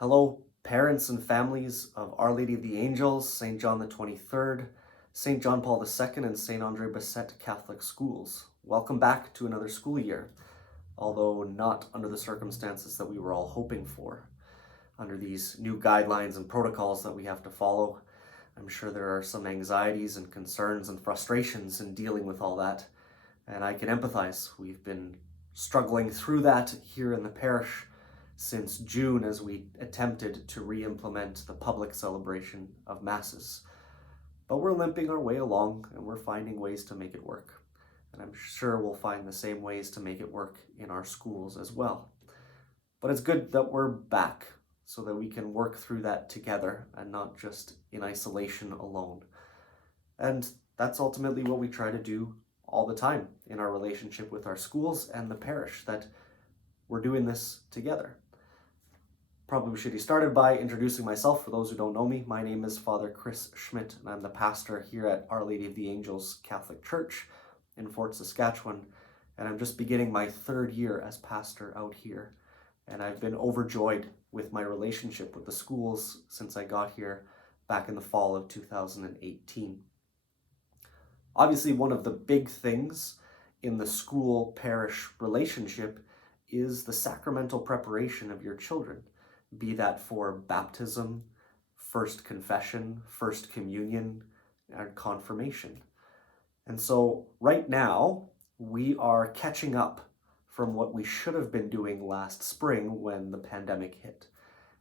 Hello, parents and families of Our Lady of the Angels, St. John the 23rd, St. John Paul II, and St. Andre Bessette Catholic Schools. Welcome back to another school year, although not under the circumstances that we were all hoping for. Under these new guidelines and protocols that we have to follow, I'm sure there are some anxieties and concerns and frustrations in dealing with all that, and I can empathize. We've been struggling through that here in the parish since June as we attempted to re-implement the public celebration of Masses. But we're limping our way along and we're finding ways to make it work. And I'm sure we'll find the same ways to make it work in our schools as well. But it's good that we're back so that we can work through that together and not just in isolation alone. And that's ultimately what we try to do all the time in our relationship with our schools and the parish, that we're doing this together. Probably should have started by introducing myself. For those who don't know me, my name is Father Kris Schmidt, and I'm the pastor here at Our Lady of the Angels Catholic Church in Fort Saskatchewan, and I'm just beginning my third year as pastor out here, and I've been overjoyed with my relationship with the schools since I got here back in the fall of 2018. Obviously, one of the big things in the school-parish relationship is the sacramental preparation of your children, be that for baptism, first confession, first communion, and confirmation. And so right now, we are catching up from what we should have been doing last spring when the pandemic hit.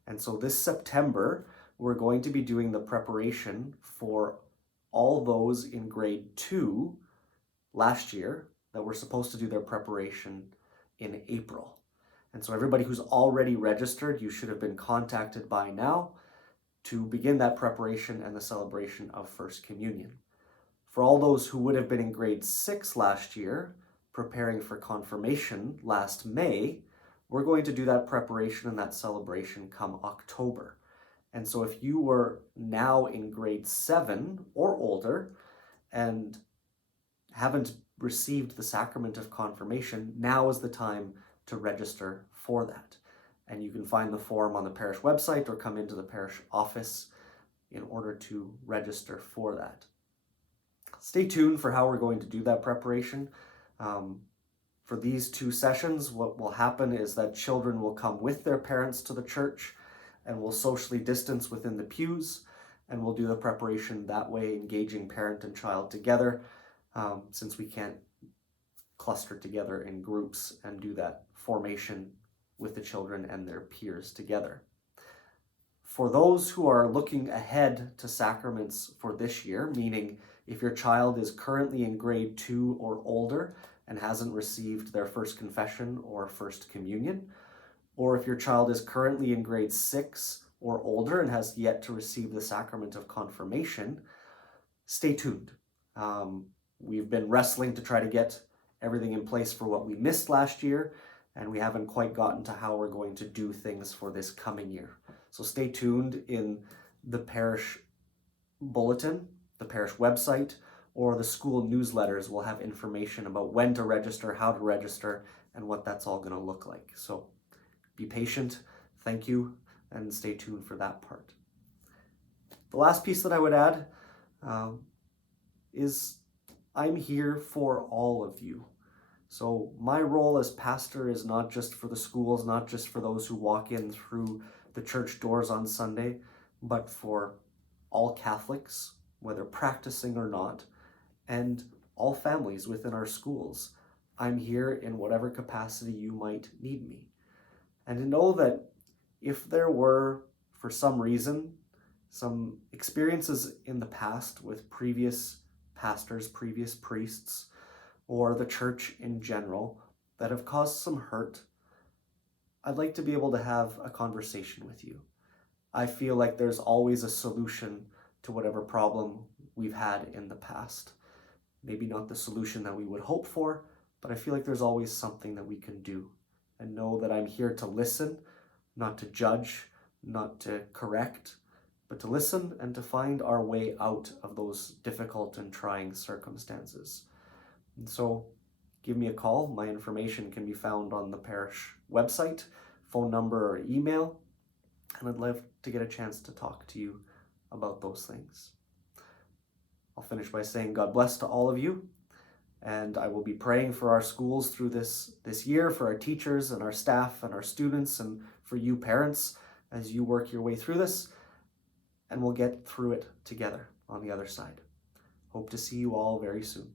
And so this September, we're going to be doing the preparation for all those in grade 2 last year that were supposed to do their preparation in April. And so everybody who's already registered, you should have been contacted by now to begin that preparation and the celebration of First Communion. For all those who would have been in grade 6 last year, preparing for confirmation last May, we're going to do that preparation and that celebration come October. And so if you were now in grade 7 or older and haven't received the sacrament of confirmation, now is the time to register for that. And you can find the form on the parish website or come into the parish office in order to register for that. Stay tuned for how we're going to do that preparation. For these 2 sessions, what will happen is that children will come with their parents to the church and will socially distance within the pews, and we'll do the preparation that way, engaging parent and child together, since we can't cluster together in groups and do that formation with the children and their peers together. For those who are looking ahead to sacraments for this year, meaning if your child is currently in grade 2 or older and hasn't received their first confession or first communion, or if your child is currently in grade 6 or older and has yet to receive the sacrament of confirmation, stay tuned. We've been wrestling to try to get everything in place for what we missed last year, and we haven't quite gotten to how we're going to do things for this coming year. So stay tuned in the parish bulletin, the parish website, or the school newsletters will have information about when to register, how to register, and what that's all going to look like. So be patient, thank you, and stay tuned for that part. The last piece that I would add is I'm here for all of you. So my role as pastor is not just for the schools, not just for those who walk in through the church doors on Sunday, but for all Catholics, whether practicing or not, and all families within our schools. I'm here in whatever capacity you might need me. And to know that if there were, for some reason, some experiences in the past with previous pastors, previous priests, or the church in general that have caused some hurt, I'd like to be able to have a conversation with you. I feel like there's always a solution to whatever problem we've had in the past. Maybe not the solution that we would hope for, but I feel like there's always something that we can do. And know that I'm here to listen, not to judge, not to correct, but to listen and to find our way out of those difficult and trying circumstances. And so give me a call. My information can be found on the parish website, phone number or email. And I'd love to get a chance to talk to you about those things. I'll finish by saying God bless to all of you. And I will be praying for our schools through this year, for our teachers and our staff and our students, and for you parents as you work your way through this. And we'll get through it together on the other side. Hope to see you all very soon.